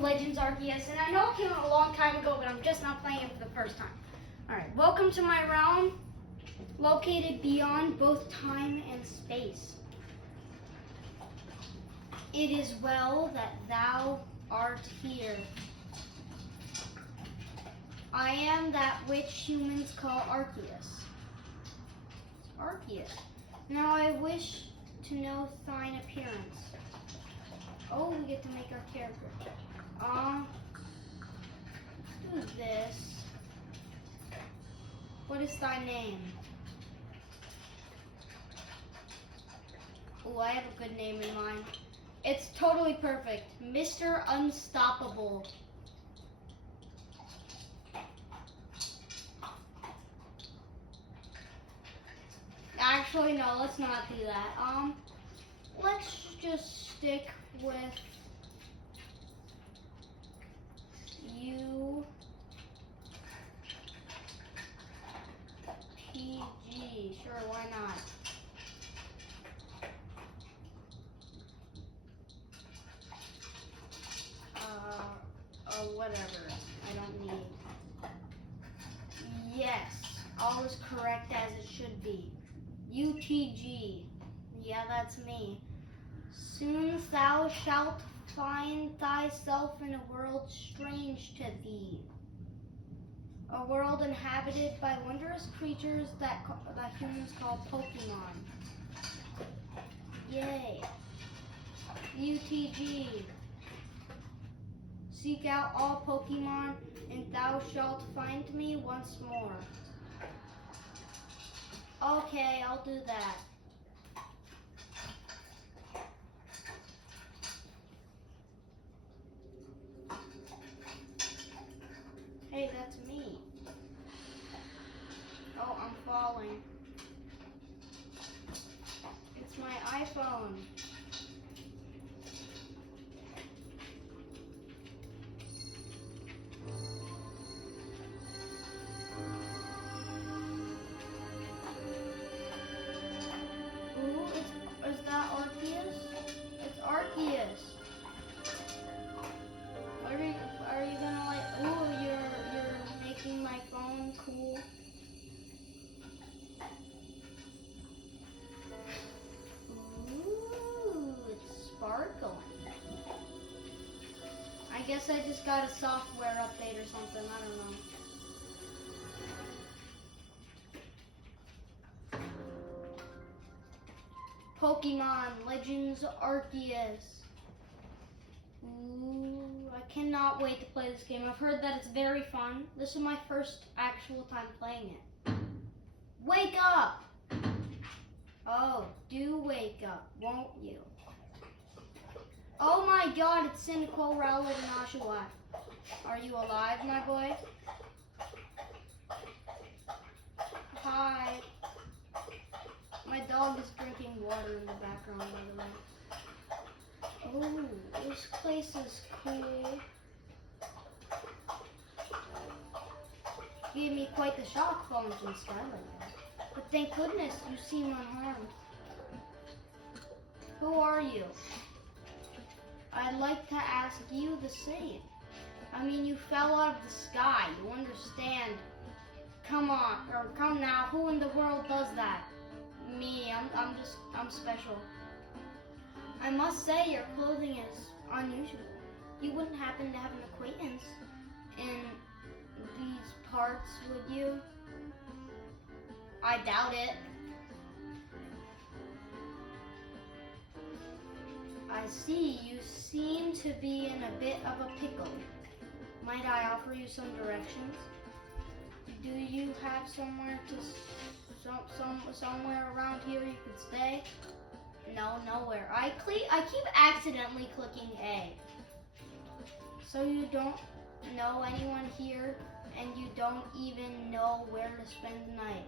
Legends Arceus, and I know it came out a long time ago, but I'm just not playing it for the first time. Alright, welcome to my realm, located beyond both time and space. It is well that thou art here. I am that which humans call Arceus. Arceus. Now I wish to know thine appearance. Oh, we get to make our character. Let's do this. What is thy name? Oh, I have a good name in mind. It's totally perfect. Mr. Unstoppable. Actually, no, let's not do that. Let's just stick with UTG. Sure, why not? Whatever. I don't need. Yes, all is correct as it should be. UTG. Yeah, that's me. Soon thou shalt find thyself in a world strange to thee. A world inhabited by wondrous creatures that humans call Pokemon. Yay. UTG. Seek out all Pokemon, and thou shalt find me once more. Okay, I'll do that. Hey, that's me. Oh, I'm falling. It's my iPhone. Ooh, is that Arceus? It's Arceus. Are you gonna like? Ooh, you're making my phone cool. Ooh, it's sparkling. I guess I just got a software update or something. I don't know. Pokemon Legends Arceus. Ooh, I cannot wait to play this game. I've heard that it's very fun. This is my first actual time playing it. Wake up! Oh, do wake up, won't you? Oh my god, it's Cynical Rowlet and Oshawott. Are you alive, my boy? Hi. My dog is drinking water in the background, by the way. Oh, this place is cool. Gave me quite the shock falling from the skylight. But thank goodness you seem unharmed. Who are you? I'd like to ask you the same. I mean, you fell out of the sky, you understand. Come on, or come now, who in the world does that? Me, I'm special. I must say your clothing is unusual. You wouldn't happen to have an acquaintance in these parts, would you? I doubt it. I see, you seem to be in a bit of a pickle. Might I offer you some directions? Do you have somewhere to somewhere around here you could stay? No, nowhere. I keep accidentally clicking A. So you don't know anyone here, and you don't even know where to spend the night.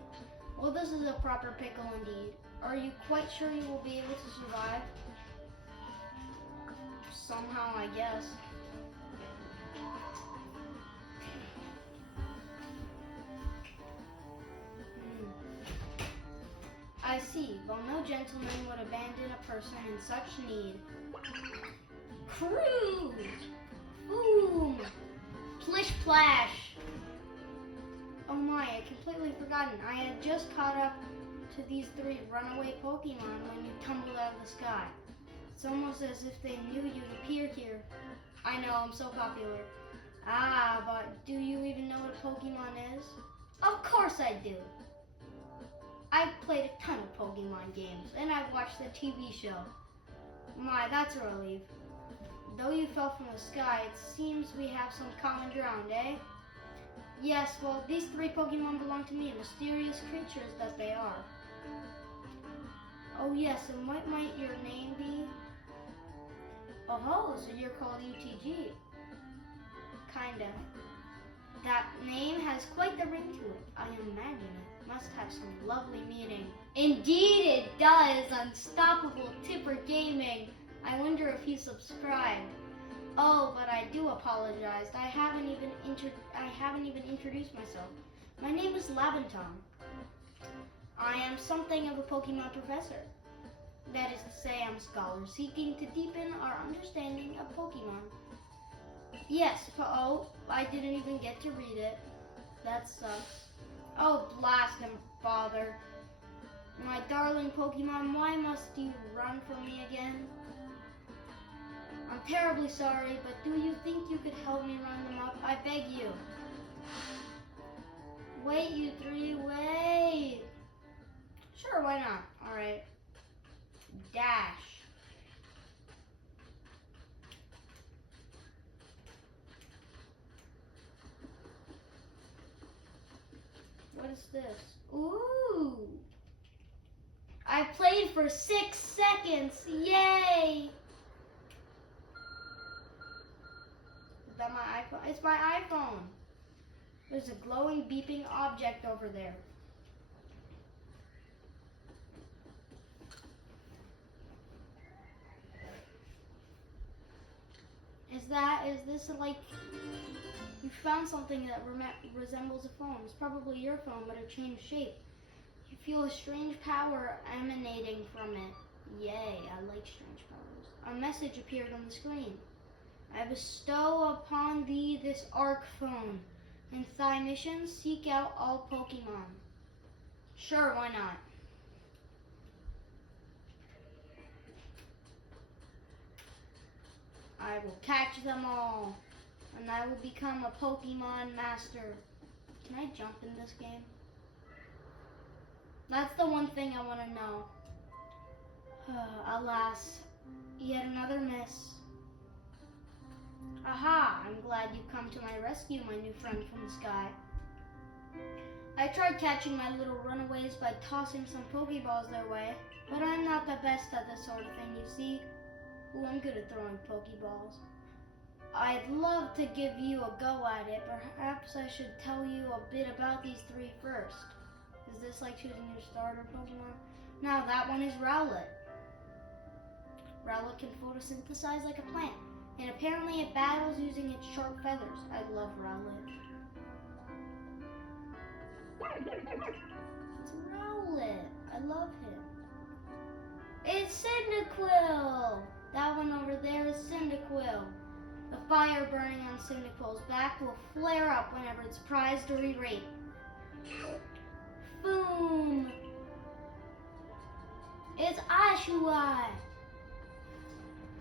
Well, this is a proper pickle indeed. Are you quite sure you will be able to survive? Somehow, I guess. I see, though no gentleman would abandon a person in such need. Cruise! Boom! Plish Plash! Oh my, I completely forgotten. I had just caught up to these 3 runaway Pokemon when you tumbled out of the sky. It's almost as if they knew you'd appear here. I know, I'm so popular. Ah, but do you even know what a Pokemon is? Of course I do. I've played a ton of Pokemon games, and I've watched the TV show. My, that's a relief. Though you fell from the sky, it seems we have some common ground, eh? Yes, well, these 3 Pokemon belong to me, mysterious creatures that they are. Oh yes, and what might your name be? Oh, so you're called UTG. Kinda. That name has quite the ring to it. I imagine it must have some lovely meaning. Indeed it does, Unstoppable Tipper Gaming. I wonder if he's subscribed. Oh, but I do apologize. I haven't even introduced myself. My name is Laventon. I am something of a Pokemon professor. That is to say, I'm a scholar seeking to deepen our understanding of Pokemon. Yes, oh, I didn't even get to read it. That sucks. Oh, blast him, father. My darling Pokemon, why must you run from me again? I'm terribly sorry, but do you think you could help me round them up? I beg you. Wait, you 3, wait. Sure, why not? Alright. Dash. What is this? Ooh. I played for 6 seconds. Yay. Is that my iPhone? It's my iPhone. There's a glowing, beeping object over there. Is this like, you found something that resembles a phone. It's probably your phone, but it changed shape. You feel a strange power emanating from it. Yay, I like strange powers. A message appeared on the screen. I bestow upon thee this Arc phone. In thy mission, seek out all Pokemon. Sure, why not? I will catch them all, and I will become a Pokemon master. Can I jump in this game? That's the one thing I want to know. Alas, yet another miss. Aha, I'm glad you've come to my rescue, my new friend from the sky. I tried catching my little runaways by tossing some Pokeballs their way, but I'm not the best at this sort of thing, you see. Ooh, I'm good at throwing Pokeballs. I'd love to give you a go at it. Perhaps I should tell you a bit about these 3 first. Is this like choosing your starter Pokemon? Now that one is Rowlet. Rowlet can photosynthesize like a plant, and apparently it battles using its sharp feathers. I love Rowlet. It's Rowlet. I love him. It's Cyndaquil! That one over there is Cyndaquil. The fire burning on Cyndaquil's back will flare up whenever it's prized or irate. Boom! It's Oshawott!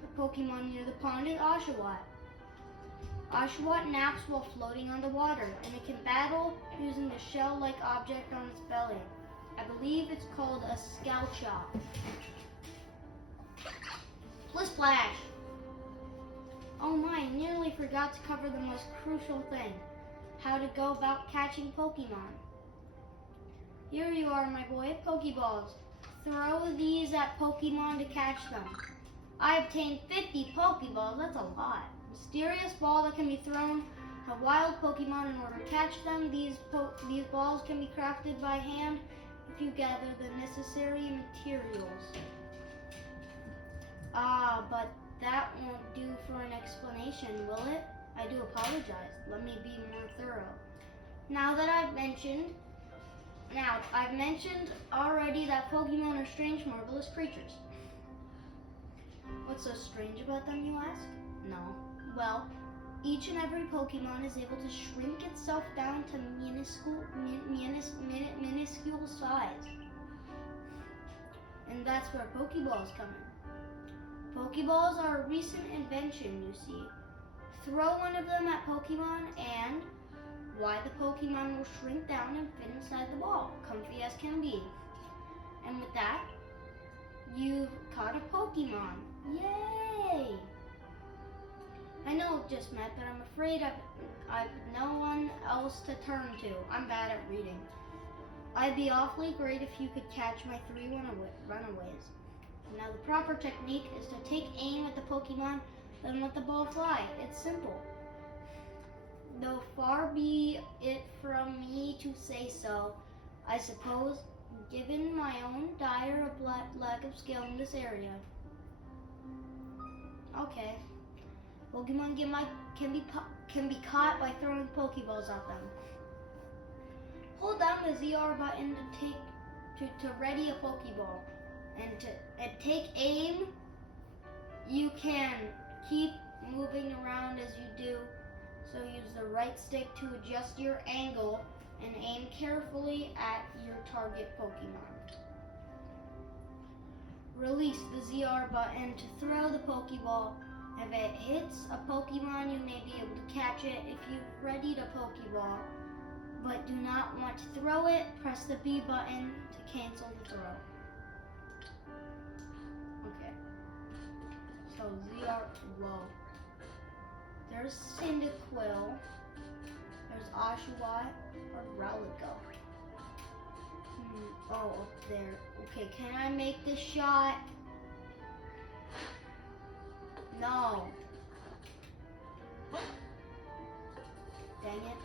The Pokemon near the pond is Oshawott. Oshawott naps while floating on the water, and it can battle using the shell-like object on its belly. I believe it's called a Scalchop. Splash! Oh my, I nearly forgot to cover the most crucial thing. How to go about catching Pokemon. Here you are, my boy, Pokeballs. Throw these at Pokemon to catch them. I obtained 50 Pokeballs, that's a lot. Mysterious ball that can be thrown at wild Pokemon in order to catch them. These balls can be crafted by hand if you gather the necessary materials. Ah, but that won't do for an explanation, will it? I do apologize. Let me be more thorough. I've mentioned already that Pokemon are strange, marvelous creatures. What's so strange about them, you ask? No. Well, Each and every Pokemon is able to shrink itself down to minuscule size. And that's where Pokeballs come in. Pokeballs are a recent invention, you see. Throw one of them at Pokemon and the Pokemon will shrink down and fit inside the ball, comfy as can be. And with that, you've caught a Pokemon. Yay! I know it just met, but I'm afraid I've no one else to turn to. I'm bad at reading. I'd be awfully great if you could catch my 3 runaways. Now the proper technique is to take aim at the Pokemon, then let the ball fly. It's simple. Though far be it from me to say so, I suppose, given my own dire lack of skill in this area. Okay. Pokemon can be caught by throwing Pokeballs at them. Hold down the ZR button to ready a Pokeball, and take aim. You can keep moving around as you do. So use the right stick to adjust your angle and aim carefully at your target Pokemon. Release the ZR button to throw the Pokeball. If it hits a Pokemon, you may be able to catch it. If you've readied a Pokeball but do not want to throw it, press the B button to cancel the throw. Okay. So ZR, whoa. There's Cyndaquil, there's Oshawott, or Relico. Oh, up there. Okay, can I make this shot? No. Dang it.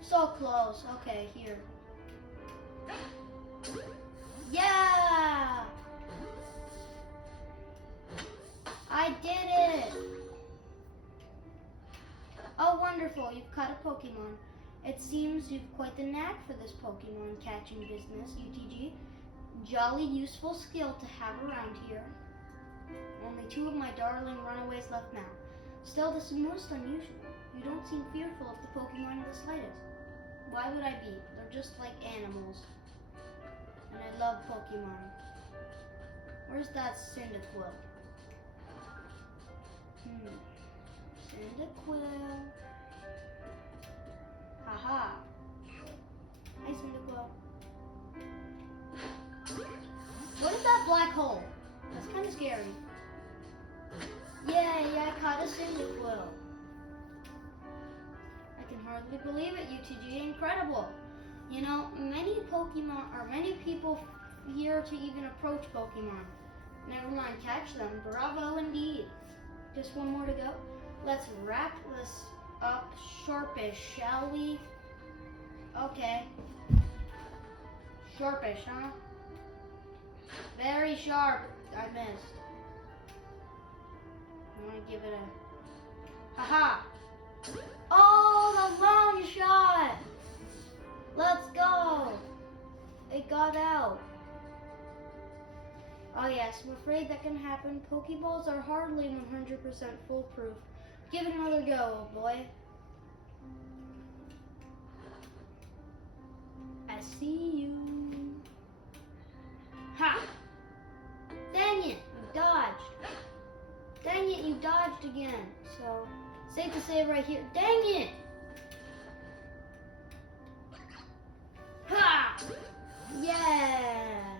So close. Okay, here. Yeah! I did it! Oh, wonderful. You've caught a Pokemon. It seems you've quite the knack for this Pokemon catching business, UTG. Jolly useful skill to have around here. Only 2 of my darling runaways left now. Still, this is most unusual. You don't seem fearful of the Pokemon in the slightest. Why would I be? They're just like animals. And I love Pokemon. Where's that Cyndaquil? Cyndaquil. Haha. Hi, Cyndaquil. What is that black hole? That's kind of scary. Yay, I caught a Cyndaquil. I can hardly believe it, UTG. Incredible. You know, many people fear to even approach Pokemon. Never mind catch them. Bravo indeed. Just one more to go. Let's wrap this up sharpish, shall we? Okay. Sharpish, huh? Very sharp. I missed. I'm gonna give it a... Haha! Oh, the long shot! Let's go! It got out. Oh yes, I'm afraid that can happen. Pokeballs are hardly 100% foolproof. Give it another go, oh boy. I see you. Ha! Dang it, you dodged. Dang it, you dodged again. So, safe to say right here. Dang it! Ha! Yeah!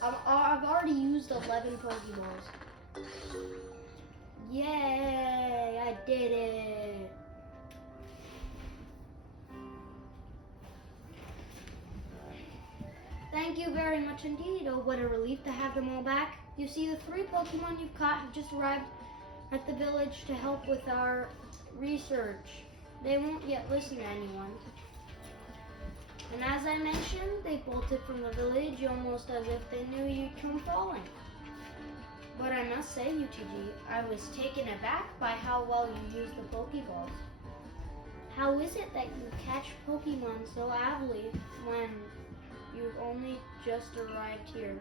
I've already used 11 Pokeballs. Yay! I did it! Thank you very much indeed. Oh, what a relief to have them all back. You see, the 3 Pokemon you've caught have just arrived at the village to help with our research. They won't yet listen to anyone. And as I mentioned, they bolted from the village almost as if they knew you'd come falling. But I must say, UTG, I was taken aback by how well you use the Pokeballs. How is it that you catch Pokemon so avidly when you've only just arrived here?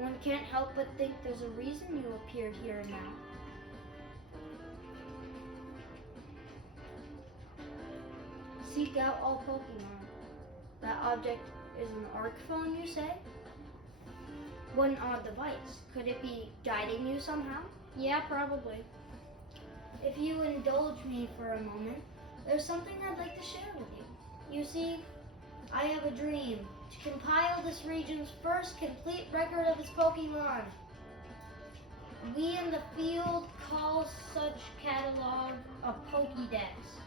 One can't help but think there's a reason you appeared here now. Seek out all Pokemon. That object is an Arc phone, you say? What an odd device. Could it be guiding you somehow? Yeah, probably. If you indulge me for a moment, there's something I'd like to share with you. You see, I have a dream to compile this region's first complete record of its Pokemon. We in the field call such catalog a Pokédex.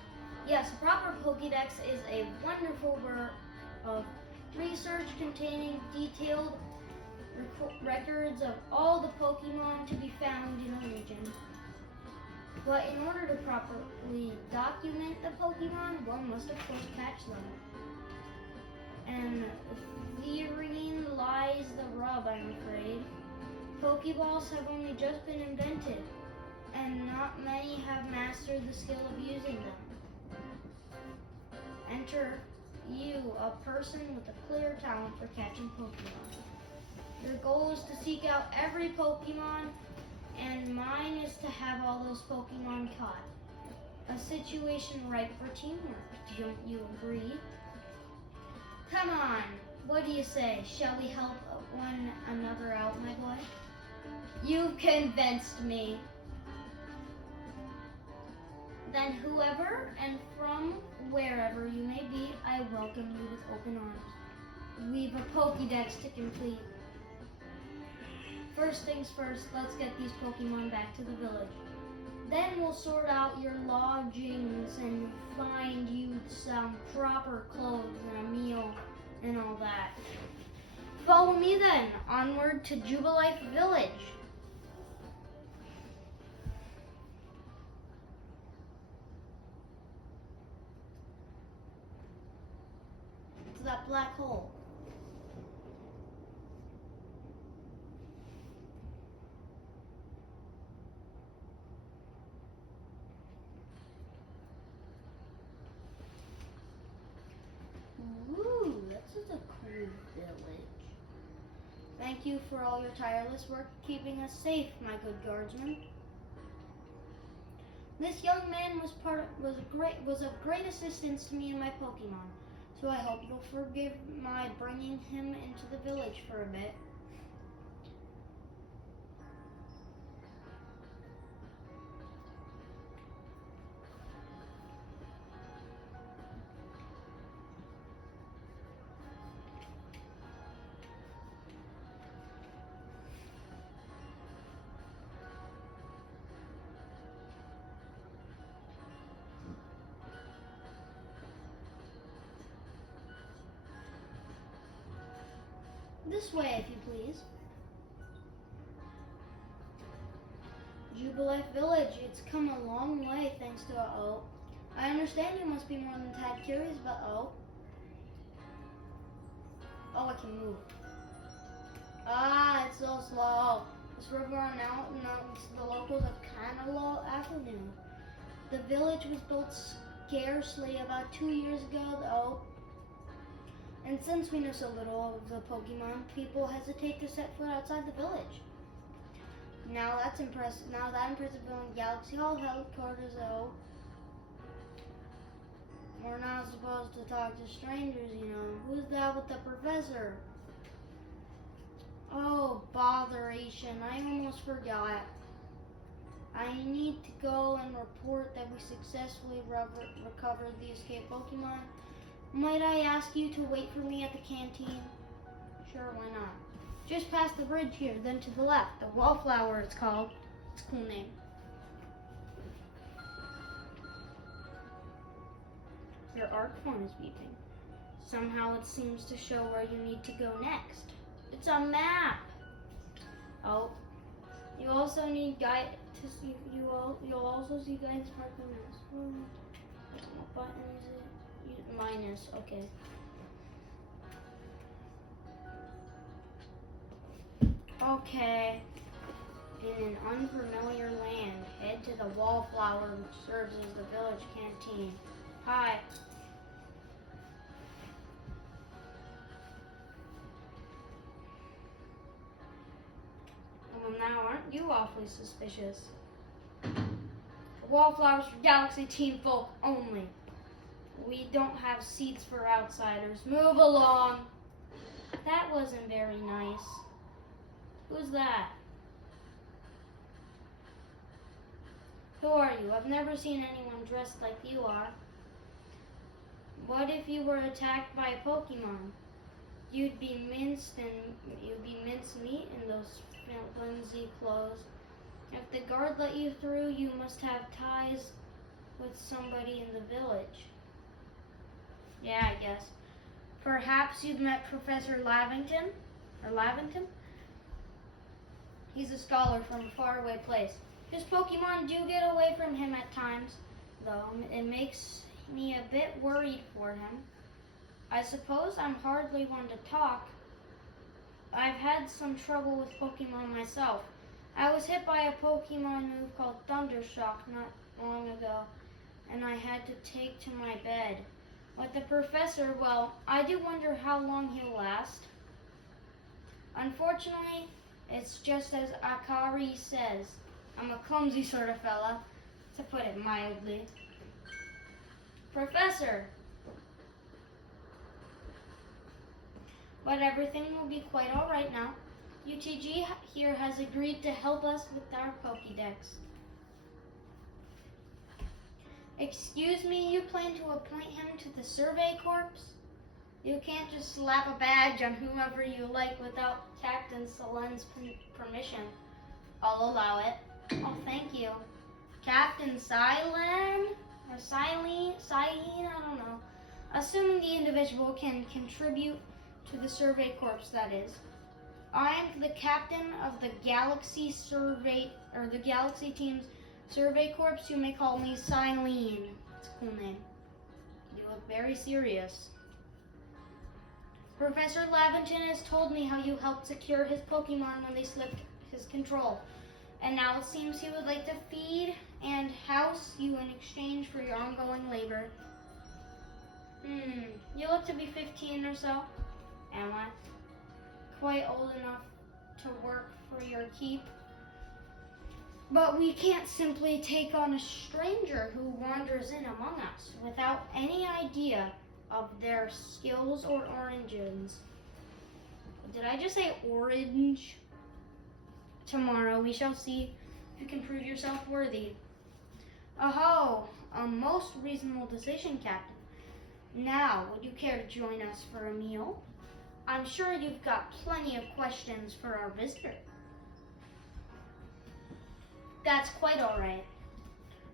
Yes, a proper Pokédex is a wonderful work of research containing detailed records of all the Pokemon to be found in a region. But in order to properly document the Pokemon, one must of course catch them. And therein lies the rub, I'm afraid. Pokeballs have only just been invented, and not many have mastered the skill of using them. Enter you, a person with a clear talent for catching Pokemon. Your goal is to seek out every Pokemon, and mine is to have all those Pokemon caught. A situation ripe for teamwork. Don't you agree? Come on, what do you say? Shall we help one another out, my boy? You've convinced me. Then whoever and from wherever you may be, I welcome you with open arms. We've a Pokédex to complete. First things first, let's get these Pokemon back to the village. Then we'll sort out your lodgings and find you some proper clothes and a meal and all that. Follow me then, onward to Jubilife Village. To that black hole. Ooh, this is a cool village. Thank you for all your tireless work keeping us safe, my good guardsman. This young man was of great assistance to me and my Pokemon, so I hope you'll forgive my bringing him into the village for a bit. This way, if you please. Jubilife Village, it's come a long way thanks to I understand you must be more than tad curious about I can move. Ah, it's so slow. This river on out the locals of Canelo Avenue. The village was built scarcely about 2 years ago, though. And since we know so little of the Pokemon, people hesitate to set foot outside the village. Now that impressive villain Galaxy Hall headquarters, though. We're not supposed to talk to strangers, you know. Who's that with the professor? Oh, botheration. I almost forgot. I need to go and report that we successfully recovered the escaped Pokemon. Might I ask you to wait for me at the canteen? Sure, why not? Just past the bridge here, then to the left. The Wallflower, it's called. It's a cool name. Your arc phone is beeping. Somehow it seems to show where you need to go next. It's a map! Oh. You also need guide to see, you'll also see guidance mark on this. What button is it? Minus, okay. Okay. In an unfamiliar land, head to the Wallflower, which serves as the village canteen. Hi. you awfully suspicious. Wallflowers for Galaxy Team folk only. We don't have seats for outsiders. Move along. That wasn't very nice. Who's that? Who are you? I've never seen anyone dressed like you are. What if you were attacked by a Pokemon? You'd be minced meat in those flimsy clothes. If the guard let you through, you must have ties with somebody in the village. Yeah, I guess. Perhaps you've met Professor Lavington? He's a scholar from a faraway place. His Pokemon do get away from him at times, though. It makes me a bit worried for him. I suppose I'm hardly one to talk. I've had some trouble with Pokemon myself. I was hit by a Pokemon move called Thundershock not long ago, and I had to take to my bed. With the professor, well, I do wonder how long he'll last. Unfortunately, it's just as Akari says. I'm a clumsy sort of fella, to put it mildly. Professor! But everything will be quite all right now. UTG here has agreed to help us with our Pokédex. Excuse me, you plan to appoint him to the Survey Corps? You can't just slap a badge on whoever you like without Captain Salen's permission. I'll allow it. Oh, thank you. Captain Silen? Or Silene, I don't know. Assuming the individual can contribute to the Survey Corps, that is. I am the captain of the Galaxy Team's Survey Corps. You may call me Silene. It's a cool name. You look very serious. Professor Lavington has told me how you helped secure his Pokemon when they slipped his control. And now it seems he would like to feed and house you in exchange for your ongoing labor. You look to be 15 or so. Am I? Quite old enough to work for your keep. But we can't simply take on a stranger who wanders in among us without any idea of their skills or origins. Did I just say orange? Tomorrow we shall see if you can prove yourself worthy. Oh, a most reasonable decision, Captain. Now, would you care to join us for a meal? I'm sure you've got plenty of questions for our visitor. That's quite all right.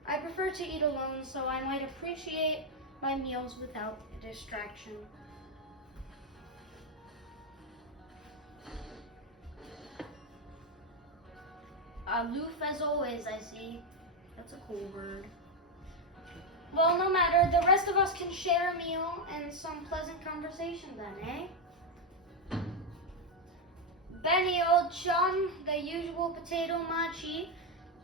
I prefer to eat alone, so I might appreciate my meals without a distraction. Aloof as always, I see. That's a cool bird. Well, no matter. The rest of us can share a meal and some pleasant conversation then, eh? Benny, old chum, the usual potato machi,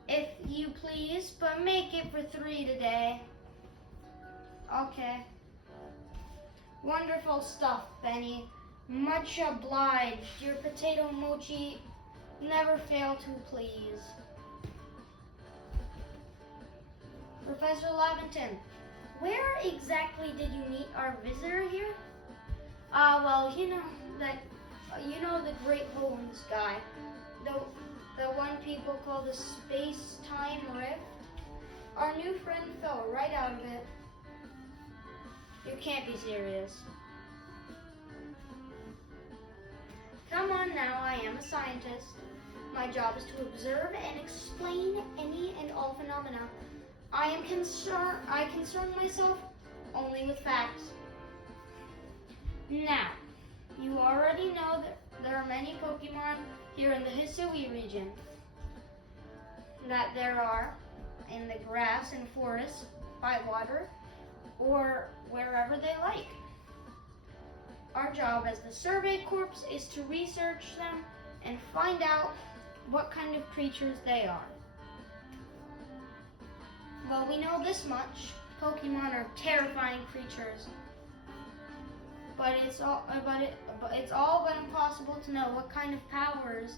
if you please, but make it for 3 today. Okay. Wonderful stuff, Benny. Much obliged. Your potato mochi never fail to please. Professor Lavington, where exactly did you meet our visitor here? Well, you know the great hole in the sky, the one people call the space-time rift. Our new friend fell right out of it. You can't be serious. Come on now, I am a scientist. My job is to observe and explain any and all phenomena. I concern myself only with facts. Now, you already know that there are many Pokemon here in the Hisui region. That there are in the grass and forests, by water, or wherever they like. Our job as the Survey Corps is to research them and find out what kind of creatures they are. Well, we know this much. Pokemon are terrifying creatures. But it's all but impossible to know what kind of powers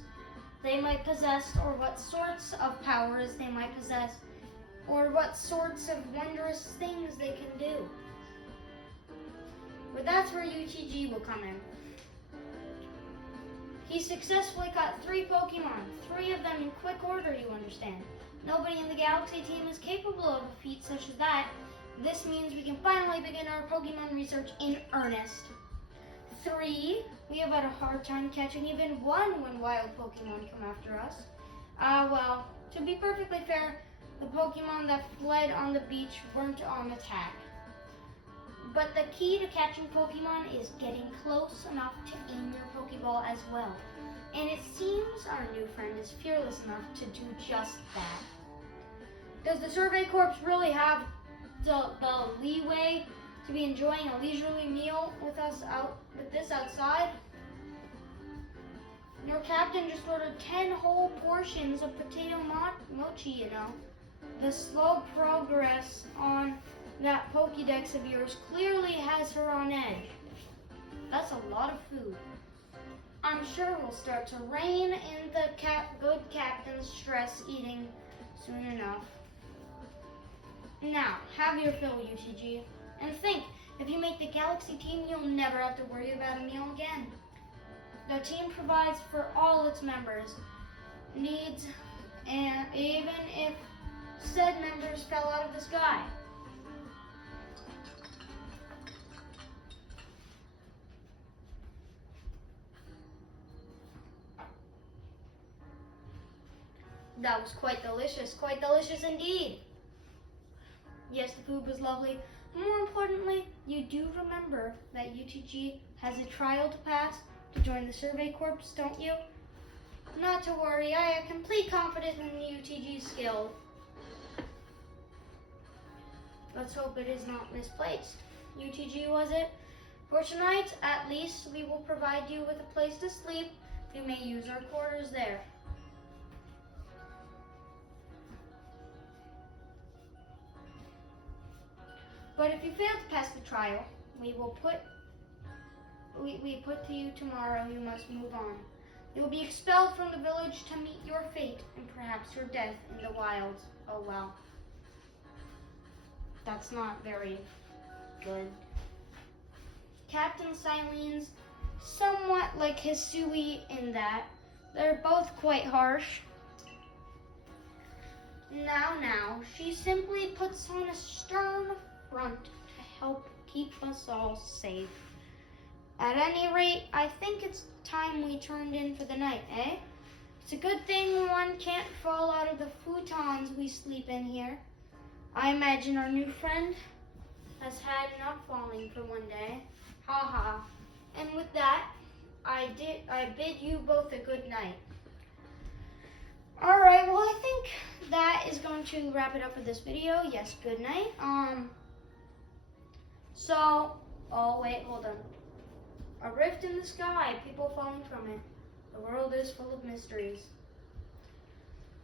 they might possess, or what sorts of powers they might possess, or what sorts of wondrous things they can do. But that's where UTG will come in. He successfully caught 3 Pokemon, 3 of them in quick order, you understand. Nobody in the Galaxy team is capable of a feat such as that. This means we can finally begin our Pokemon research in earnest. 3, we have had a hard time catching even 1 when wild Pokemon come after us. Well, to be perfectly fair, the Pokemon that fled on the beach weren't on attack. But the key to catching Pokemon is getting close enough to aim your Pokeball as well. And it seems our new friend is fearless enough to do just that. Does the Survey Corps really have the leeway to be enjoying a leisurely meal with us outside? Your captain just ordered 10 whole portions of potato mochi, you know. The slow progress on that Pokédex of yours clearly has her on edge. That's a lot of food. I'm sure we'll start to rein in the good captain's stress eating soon enough. Now, have your fill, UTG. And think, if you make the Galaxy team, you'll never have to worry about a meal again. The team provides for all its members' needs, and even if said members fell out of the sky. That was quite delicious indeed. Yes, the food was lovely. More importantly, you do remember that UTG has a trial to pass to join the Survey Corps, don't you? Not to worry, I have complete confidence in UTG's skill. Let's hope it is not misplaced. UTG, was it? For tonight, at least, we will provide you with a place to sleep. You may use our quarters there. But if you fail to pass the trial, we put to you tomorrow, you must move on. You will be expelled from the village to meet your fate and perhaps your death in the wilds. Oh well. That's not very good. Captain Silene's somewhat like Hisui in that they're both quite harsh. Now, she simply puts on a stern front to help keep us all safe. At any rate, I think it's time we turned in for the night, eh? It's a good thing one can't fall out of the futons we sleep in here. I imagine our new friend has had enough falling for one day. Ha ha. And with that, I bid you both a good night. Alright, well I think that is going to wrap it up for this video. Yes, good night. Oh wait, hold on. A rift in the sky, people falling from it. The world is full of mysteries.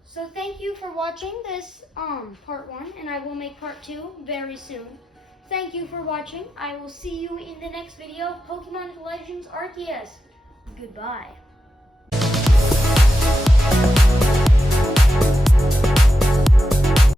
So thank you for watching this part 1, and I will make part 2 very soon. Thank you for watching. I will see you in the next video of Pokemon Legends Arceus. Goodbye.